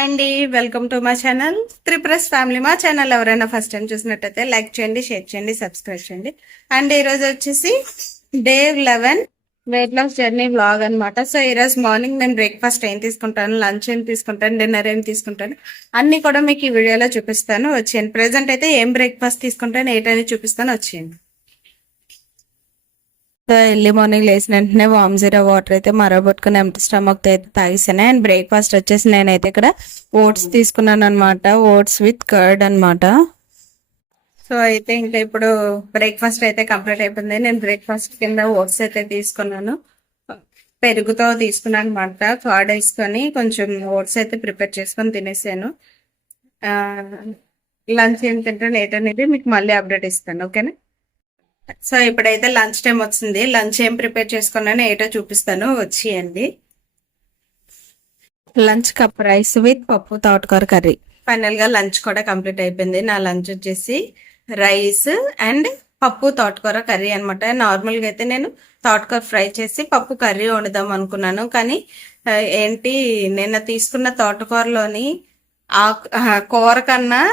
Hi అండి, welcome to my channel Tripura's family. మా channel ఎవరైనా ఫస్ట్ టైం చూసినట్టయితే లైక్ చేయండి, షేర్ చేయండి, సబ్స్క్రైబ్ చేయండి. అండ్ ఈరోజు వచ్చేసి day 11 weight loss journey vlog అనమాట. సో ఈరోజు మార్నింగ్ నేను బ్రేక్ఫాస్ట్ ఏం తీసుకుంటాను, లంచ్ ఏం తీసుకుంటాను, డిన్నర్ ఏం తీసుకుంటాను అన్ని కూడా మీకు ఈ వీడియోలో చూపిస్తాను. వచ్చేయండి. ప్రెసెంట్ అయితే ఏం బ్రేక్ఫాస్ట్ తీసుకుంటాను ఏంటని చూపిస్తాను. వచ్చేయండి. ఎర్లీ మార్నింగ్ లేచిన వెంటనే వామ్ జీరా వాటర్ అయితే మరగబట్టుకుని ఎంటీ స్టమక్ అయితే తాగేసాను. అండ్ బ్రేక్ఫాస్ట్ వచ్చేసి నేనైతే ఇక్కడ ఓట్స్ తీసుకున్నాను అనమాట. ఓట్స్ విత్ కర్డ్ అనమాట. సో అయితే ఇంకా ఇప్పుడు బ్రేక్ఫాస్ట్ అయితే కంప్లీట్ అయిపోయింది. నేను బ్రేక్ఫాస్ట్ కింద ఓట్స్ అయితే తీసుకున్నాను, పెరుగుతో తీసుకున్నాను అనమాట. కర్డ్ వేసుకొని కొంచెం ఓట్స్ అయితే ప్రిపేర్ చేసుకొని తినేసాను. లంచ్ ఏం తింటాను ఏంటనేది మీకు మళ్ళీ అప్డేట్ ఇస్తాను, ఓకేనా? సో ఇప్పుడైతే లంచ్ టైం వచ్చింది. లంచ్ ఏం ప్రిపేర్ చేసుకున్నాను ఏటో చూపిస్తాను. వచ్చేయండి. లంచ్ కప్ రైస్ విత్ పప్పు తోటకూర కర్రీ. ఫైనల్ గా లంచ్ కూడా కంప్లీట్ అయిపోయింది. నా లంచ్ వచ్చేసి రైస్ అండ్ పప్పు తోటకూర కర్రీ అనమాట. నార్మల్ గా అయితే నేను తోటకూర ఫ్రై చేసి పప్పు కర్రీ వండుదాం అనుకున్నాను. కానీ ఏంటి, నిన్న తీసుకున్న తోటకూరలోని ఆ కూర కన్నా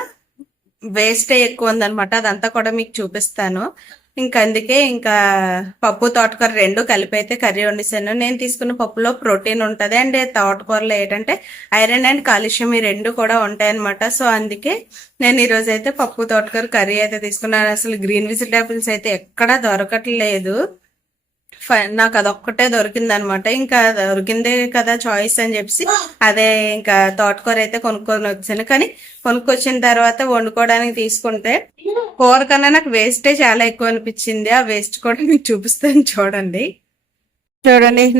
వేస్ట్ ఎక్కువ ఉందనమాట. అదంతా కూడా మీకు చూపిస్తాను. ఇంకా అందుకే ఇంకా పప్పు తోటకూర రెండు కలిపి అయితే కర్రీ వండిస్తాను. నేను తీసుకున్న పప్పులో ప్రోటీన్ ఉంటుంది అండ్ తోటకూరలో ఏంటంటే ఐరన్ అండ్ కాల్షియం ఈ రెండు కూడా ఉంటాయి అనమాట. సో అందుకే నేను ఈరోజు అయితే పప్పు తోటకూర కర్రీ అయితే తీసుకున్నాను. అసలు గ్రీన్ వెజిటేబుల్స్ అయితే ఎక్కడా దొరకట్లేదు. నాకు అదొక్కటే దొరికింది అనమాట. ఇంకా దొరికిందే కదా చాయిస్ అని చెప్పి అదే ఇంకా తోటకూర అయితే కొనుక్కొని వచ్చాను. కానీ కొనుక్కొచ్చిన తర్వాత వండుకోవడానికి తీసుకుంటే కూర కన్నా నాకు వేస్టే చాలా ఎక్కువ అనిపించింది. ఆ వేస్ట్ కూడా మీకు చూపిస్తాను, చూడండి.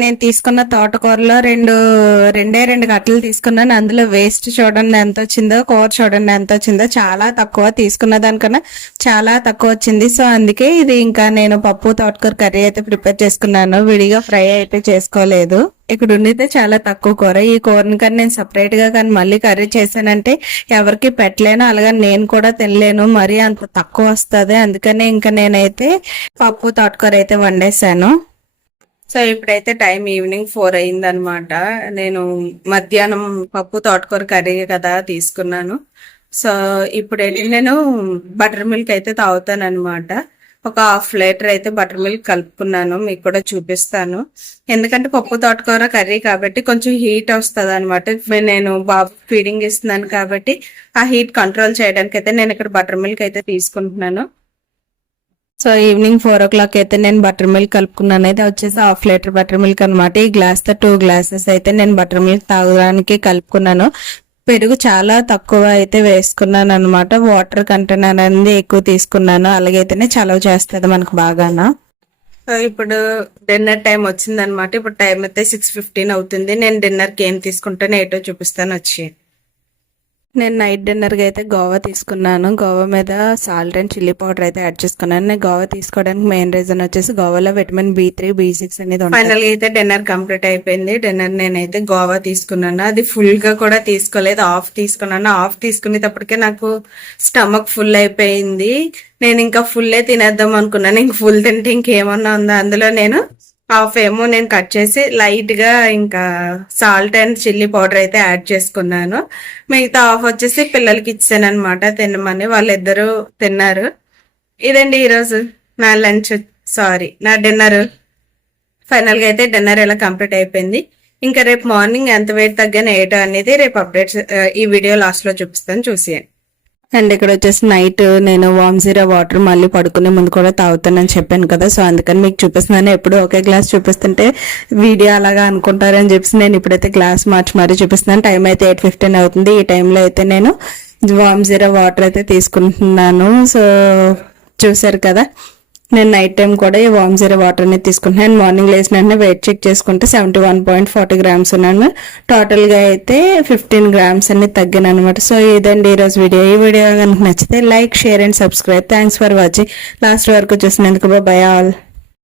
నేను తీసుకున్న తోటకూరలో రెండే రెండు కట్టలు తీసుకున్నాను. అందులో వేస్ట్ చూడండి ఎంత వచ్చిందో, కూర చూడండి ఎంత వచ్చిందో. చాలా తక్కువ, తీసుకున్న దానికన్నా చాలా తక్కువ వచ్చింది. సో అందుకే ఇది ఇంకా నేను పప్పు తోటకూర కర్రీ అయితే ప్రిపేర్ చేసుకున్నాను. విడిగా ఫ్రై అయితే చేసుకోలేదు. ఇక్కడ ఉండితే చాలా తక్కువ కూర. ఈ కూరని కానీ నేను సపరేట్ గా కానీ మళ్ళీ కర్రీ చేశానంటే ఎవరికి పెట్టలేను, అలాగే నేను కూడా తినలేను. మరీ అంత తక్కువ వస్తుంది. అందుకని ఇంకా నేనైతే పప్పు తోటకూర అయితే వండేసాను. సో ఇప్పుడైతే టైం ఈవినింగ్ 4 అయిందనమాట. నేను మధ్యాహ్నం పప్పు తోటకూర కర్రీ కదా తీసుకున్నాను. సో ఇప్పుడైతే నేను బటర్ మిల్క్ అయితే తాగుతాను అనమాట. ఒక 1/2 లీటర్ అయితే బటర్ మిల్క్ కలుపుకున్నాను, మీకు కూడా చూపిస్తాను. ఎందుకంటే పప్పు తోటకూర కర్రీ కాబట్టి కొంచెం హీట్ వస్తుంది అనమాట. నేను బాబు ఫీడింగ్ ఇస్తున్నాను కాబట్టి ఆ హీట్ కంట్రోల్ చేయడానికి అయితే నేను ఇక్కడ బటర్ మిల్క్ అయితే తీసుకుంటున్నాను. సో ఈవినింగ్ 4 o'clock అయితే నేను బటర్ మిల్క్ కలుపుకున్నాను. అయితే వచ్చేసి 1/2 లీటర్ బటర్ మిల్క్ అనమాట. ఈ గ్లాస్ తో 2 glasses అయితే నేను బటర్ మిల్క్ తాగడానికి కలుపుకున్నాను. పెరుగు చాలా తక్కువ అయితే వేసుకున్నాను అనమాట. వాటర్ కంటెంట్ అనేది ఎక్కువ తీసుకున్నాను. అలాగైతేనే చలవ చేస్తుంది మనకు బాగానా. ఇప్పుడు డిన్నర్ టైం వచ్చింది అనమాట. ఇప్పుడు టైం అయితే 6:15 అవుతుంది. నేను డిన్నర్కి ఏం తీసుకుంటాను ఏటో చూపిస్తాను. వచ్చి నేను నైట్ డిన్నర్కి అయితే గోవా తీసుకున్నాను. గోవా మీద సాల్ట్ అండ్ చిల్లీ పౌడర్ అయితే యాడ్ చేసుకున్నాను. నేను గోవా తీసుకోవడానికి మెయిన్ రీజన్ వచ్చేసి గోవాలో విటమిన్ B3, B6 అనేది. ఫైనల్ గా అయితే డిన్నర్ కంప్లీట్ అయిపోయింది. డిన్నర్ నేనైతే గోవా తీసుకున్నాను. అది ఫుల్ గా కూడా తీసుకోలేదు, హాఫ్ తీసుకున్నాను. హాఫ్ తీసుకునేటప్పటికే నాకు స్టమక్ ఫుల్ అయిపోయింది. నేను ఇంకా ఫుల్లే తినేద్దాం అనుకున్నాను. ఇంక ఫుల్ తింటే ఇంకేమన్నా ఉందా, అందులో నేను హాఫ్ ఏమో నేను కట్ చేసి లైట్ గా ఇంకా సాల్ట్ అండ్ చిల్లీ పౌడర్ అయితే యాడ్ చేసుకున్నాను. మిగతా హాఫ్ వచ్చేసి పిల్లలకి ఇచ్చాను అనమాట తినమని. వాళ్ళిద్దరూ తిన్నారు. ఇదండి ఈరోజు నా లంచ్, నా డిన్నర్. ఫైనల్ గా అయితే డిన్నర్ ఇలా కంప్లీట్ అయిపోయింది. ఇంకా రేపు మార్నింగ్ ఎంత వెయిట్ తగ్గాను ఏటో అనేది రేపు అప్డేట్స్ ఈ వీడియో లాస్ట్ లో చూపిస్తాను, చూసేయండి. అండ్ ఇక్కడ వచ్చేసి నైట్ నేను వామ్ జీరా వాటర్ మళ్ళీ పడుకునే ముందు కూడా తాగుతానని చెప్పాను కదా. సో అందుకని మీకు చూపిస్తున్నాను. ఎప్పుడు ఒకే గ్లాస్ చూపిస్తుంటే వీడియో అలాగా అనుకుంటారని చెప్పి నేను ఇప్పుడైతే గ్లాస్ మార్చి మరీ చూపిస్తున్నాను. టైం అయితే 8:15 అవుతుంది. ఈ టైంలో అయితే నేను వామ్ జీరా వాటర్ అయితే తీసుకుంటున్నాను. సో చూసారు కదా, నేను నైట్ టైం కూడా ఈ వామ్ జీరా వాటర్ అనేది తీసుకుంటున్నాను. మార్నింగ్ లేచిన వెంటనే వెయిట్ చెక్ చేసుకుంటే 71.40 grams ఉన్నాను. టోటల్ గా అయితే 15 grams అనేది తగ్గాను అనమాట. సో ఇదండి ఈరోజు వీడియో. ఈ వీడియో కనుక నచ్చితే like, share and subscribe. Thanks for watching. Last వరకు చూసినందుకు బై ఆల్.